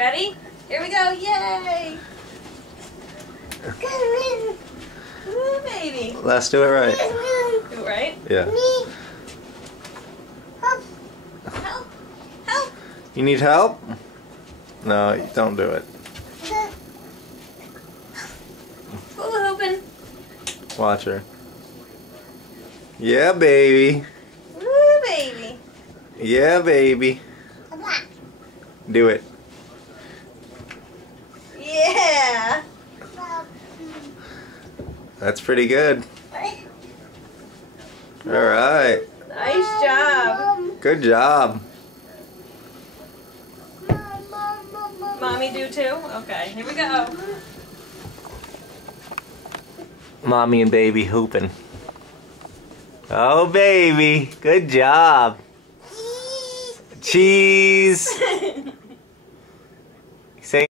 Ready? Here we go. Yay! Ooh, baby. Let's do it right. Do it right? Yeah. Help! Help! You need help? No, don't do it. Hula hooping. Watch her. Yeah, baby. Ooh, baby. Yeah, baby. Do it. Yeah. That's pretty good. All right. Nice job. Good job. Mommy do too? Okay, here we go. Mommy and baby hooping. Oh, baby. Good job. Cheese. Say